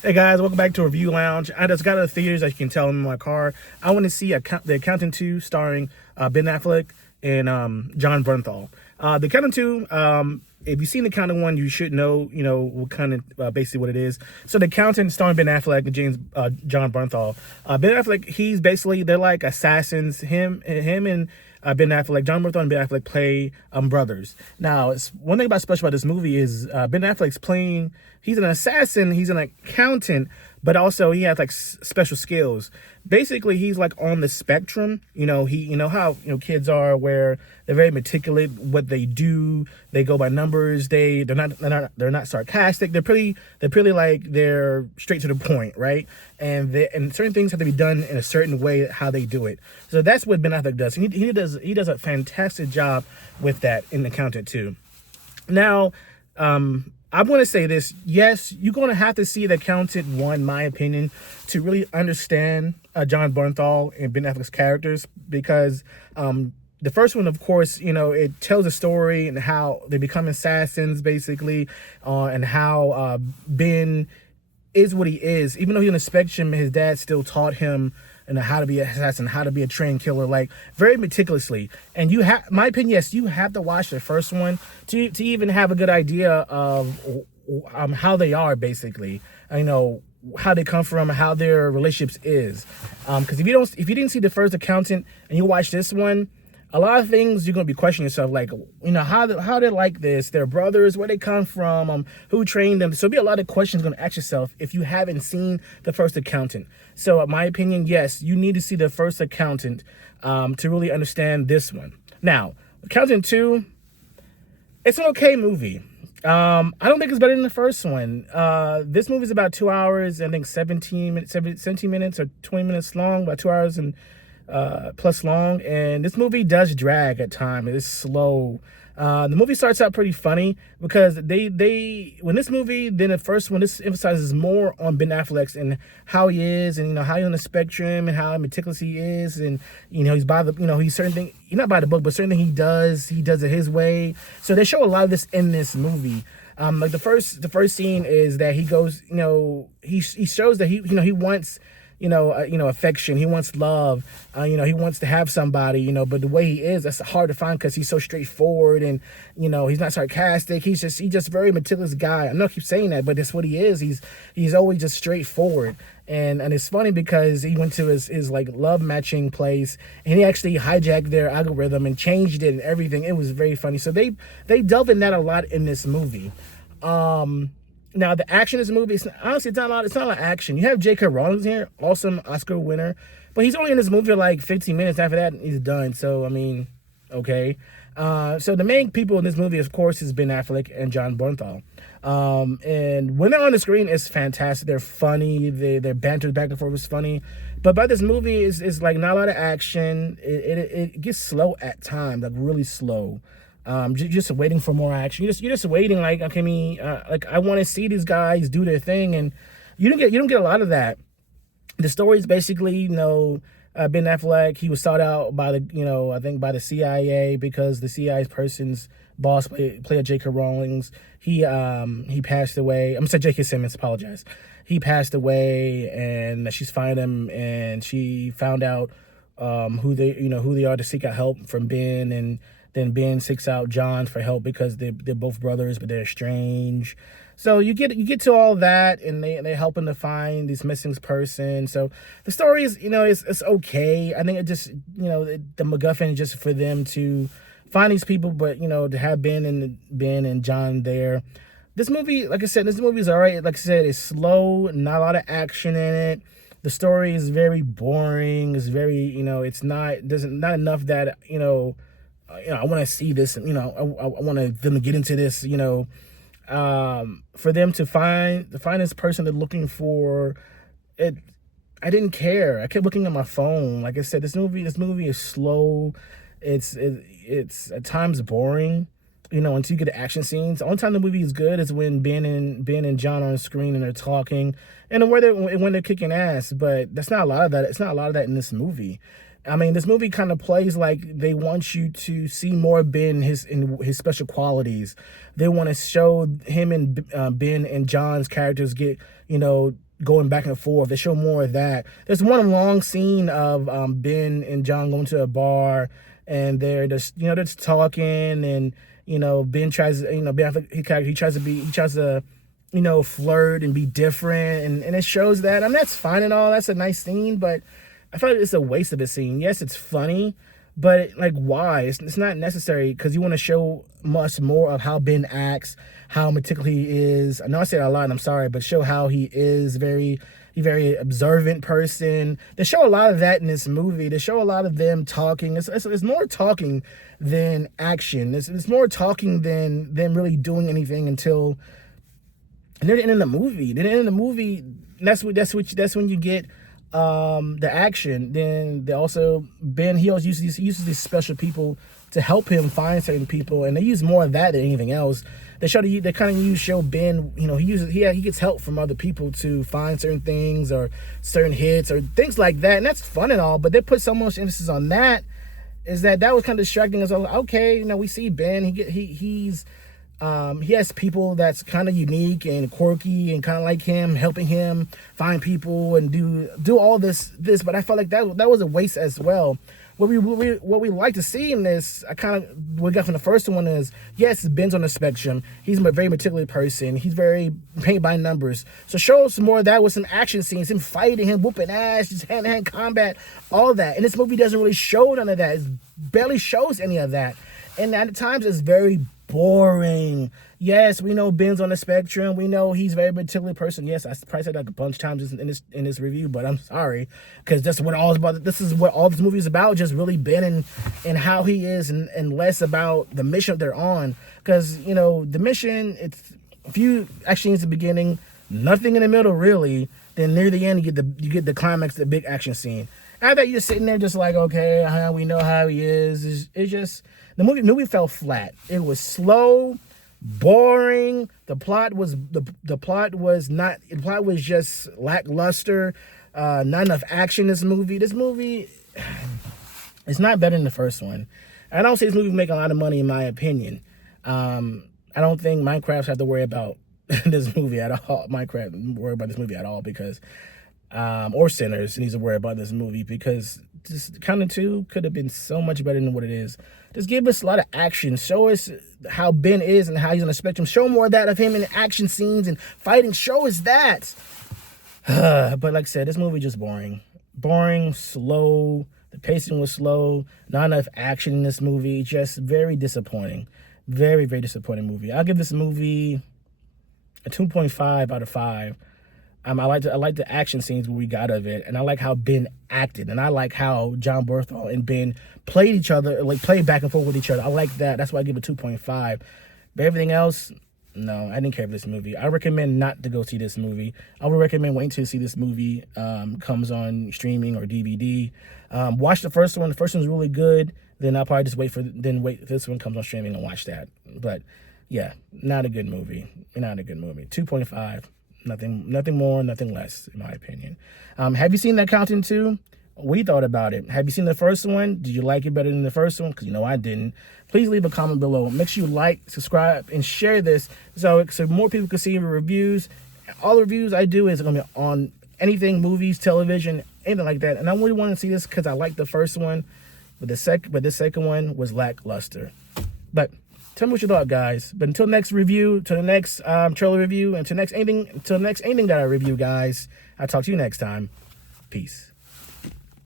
Hey guys, welcome back to Review Lounge. I just got out of the theaters, as you can tell, in my car. I want to see The Accountant 2 starring Ben Affleck and John Bernthal. The Accountant 2, if you've seen The Accountant 1, you should know, what kind of basically what it is. So The Accountant starring Ben Affleck and John Bernthal. Ben Affleck, he's basically, they're like assassins. Him and Ben Affleck, John Bernthal and Ben Affleck play brothers. Now, it's one thing about special about this movie is Ben Affleck's playing. He's an assassin. He's an accountant, but also he has like special skills. Basically, he's like on the spectrum. How kids are, where they're very meticulous what they do. They go by numbers. They're not sarcastic. They're straight to the point, right? And certain things have to be done in a certain way how they do it. So that's what Ben Affleck does. He does a fantastic job with that in Accountant 2. Now, I want to say this. Yes, you're going to have to see The Accountant 1, my opinion, to really understand John Bernthal and Ben Affleck's characters, because the first one, of course, it tells a story and how they become assassins, basically, and how Ben is what he is. Even though he's on the spectrum, his dad still taught him how to be an assassin, how to be a trained killer, like very meticulously. And my opinion, yes, you have to watch the first one to even have a good idea of how they are, basically. How they come from, how their relationships is. Because if you didn't see the first Accountant and you watch this one, a lot of things you're gonna be questioning yourself, like, how they like this, their brothers, where they come from, who trained them. So there'll be a lot of questions you're gonna ask yourself if you haven't seen the first Accountant. So in my opinion, yes, you need to see the first Accountant to really understand this one. Now, Accountant 2, it's an okay movie. I don't think it's better than the first one. This movie is about 2 hours, I think 17 minutes or 20 minutes long, about 2 hours and plus long, and this movie does drag at times. It's slow. The movie starts out pretty funny because when this movie, then the first one, this emphasizes more on Ben Affleck's and how he is, and how he's on the spectrum and how meticulous he is, and he's by the he's certain thing, he's not by the book, but certain thing he does it his way. So they show a lot of this in this movie. Like the first scene is that he goes, he shows that he wants affection. He wants love. He wants to have somebody, but the way he is, that's hard to find because he's so straightforward, and, he's not sarcastic. He's just very meticulous guy. I know I keep saying that, but that's what he is. He's always just straightforward. And it's funny because he went to his like love matching place, and he actually hijacked their algorithm and changed it and everything. It was very funny. So they delve in that a lot in this movie. Now, the action in this movie, honestly, it's not a lot of action. You have J.K. Rowling here, awesome Oscar winner, but he's only in this movie for like 15 minutes. After that, he's done. So, I mean, okay. So the main people in this movie, of course, is Ben Affleck and John Bernthal. And when they're on the screen, it's fantastic. They're funny. Their banter back and forth is funny. But by this movie, is like not a lot of action. It gets slow at times, like really slow. Just waiting for more action. You're just waiting, like, okay, I want to see these guys do their thing, and you don't get a lot of that. The story is basically, Ben Affleck, he was sought out by I think by the CIA, because the CIA's person's boss played J.K. Rowling's. He passed away. I'm sorry, J.K. Simmons, apologize. He passed away, and she's found him, and she found out who they are, to seek out help from Ben, and then Ben seeks out John for help because they're both brothers, but they're estranged. So you get to all that, and they're helping to find this missing person. So the story is, it's okay. I think it just, the MacGuffin is just for them to find these people, but to have Ben and John there. This movie, like I said, this movie is all right. Like I said, it's slow, not a lot of action in it. The story is very boring. It's very, it's not enough that I want to see this, I want them to get into this, for them to find this person they're looking for. I didn't care. I kept looking at my phone. Like I said, this movie is slow. It's at times boring, until you get the action scenes. The only time the movie is good is when Ben and John are on screen and they're talking, and when they're kicking ass. But that's not a lot of that. It's not a lot of that in this movie. I mean, this movie kind of plays like they want you to see more of Ben, in his special qualities. They want to show him and Ben and John's characters get, going back and forth. They show more of that. There's one long scene of Ben and John going to a bar, and they're just they're just talking, and Ben tries Ben he tries to flirt and be different, and it shows that. I mean, that's fine and all. That's a nice scene, but I feel like it's a waste of a scene. Yes, it's funny, but like, why? It's not necessary, because you want to show much more of how Ben acts, how meticulous he is. I know I say it a lot, and I'm sorry, but show how he is very observant person. They show a lot of that in this movie. They show a lot of them talking. It's more talking than action. It's more talking than them really doing anything until near the end of the movie. Then the end of the movie, that's when you get the action. Then they also he always uses these special people to help him find certain people, and they use more of that than anything else. They show Ben, he gets help from other people to find certain things or certain hits or things like that, and that's fun and all, but they put so much emphasis on that, is that was kind of distracting us. Okay, we see Ben, he has people that's kind of unique and quirky and kind of like him, helping him find people and do all this, but I felt like that was a waste as well. What we like to see in this, what we got from the first one is, yes, Ben's on the spectrum. He's a very meticulous person. He's very paint by numbers. So show us some more of that with some action scenes, him fighting, him whooping ass, just hand-to-hand combat, all that. And this movie doesn't really show none of that. It barely shows any of that. And at times it's very boring. Yes, we know Ben's on the spectrum. We know he's a very meticulous person. Yes, I probably said that a bunch of times in this review, but I'm sorry, because that's what all is about. This is what all this movie is about, just really Ben and how he is, and less about the mission they're on. Because the mission, it's a few action scenes at the beginning, nothing in the middle really. Then near the end, you get the climax, the big action scene. After that, you're sitting there just like, okay, we know how he is. It's just the movie fell flat. It was slow, boring. The plot was just lackluster. Not enough action in this movie. This movie is not better than the first one. I don't say this movie making a lot of money, in my opinion. I don't think Minecraft have to worry about this movie at all. Minecraft worry about this movie at all, because or Sinners needs to worry about this movie, because this Counting 2 could have been so much better than what it is. Just give us a lot of action. Show us how Ben is and how he's on the spectrum. Show more of that of him in action scenes and fighting. Show us that. But like I said, this movie just boring. Boring, slow. The pacing was slow. Not enough action in this movie. Just very disappointing. Very, very disappointing movie. I'll give this movie a 2.5 out of 5. I like the action scenes we got of it, and I like how Ben acted, and I like how John Bernthal and Ben played each other, like played back and forth with each other. I like that. That's why I give it 2.5. But everything else, no, I didn't care for this movie. I recommend not to go see this movie. I would recommend waiting to see this movie comes on streaming or DVD. Watch the first one. The first one's really good. Then I'll probably just wait this one comes on streaming and watch that. But yeah, not a good movie. Not a good movie. 2.5. Nothing more, nothing less, in my opinion. Have you seen that Counting 2? What you thought about it? Have you seen the first one? Did you like it better than the first one? Because I didn't. Please leave a comment below. Make sure you like, subscribe, and share this so more people can see the reviews. All the reviews I do is going to be on anything, movies, television, anything like that. And I really want to see this because I like the first one, but this second one was lackluster. But tell me what you thought, guys. But until next review, to the next trailer review, and to next anything that I review, guys, I'll talk to you next time. Peace.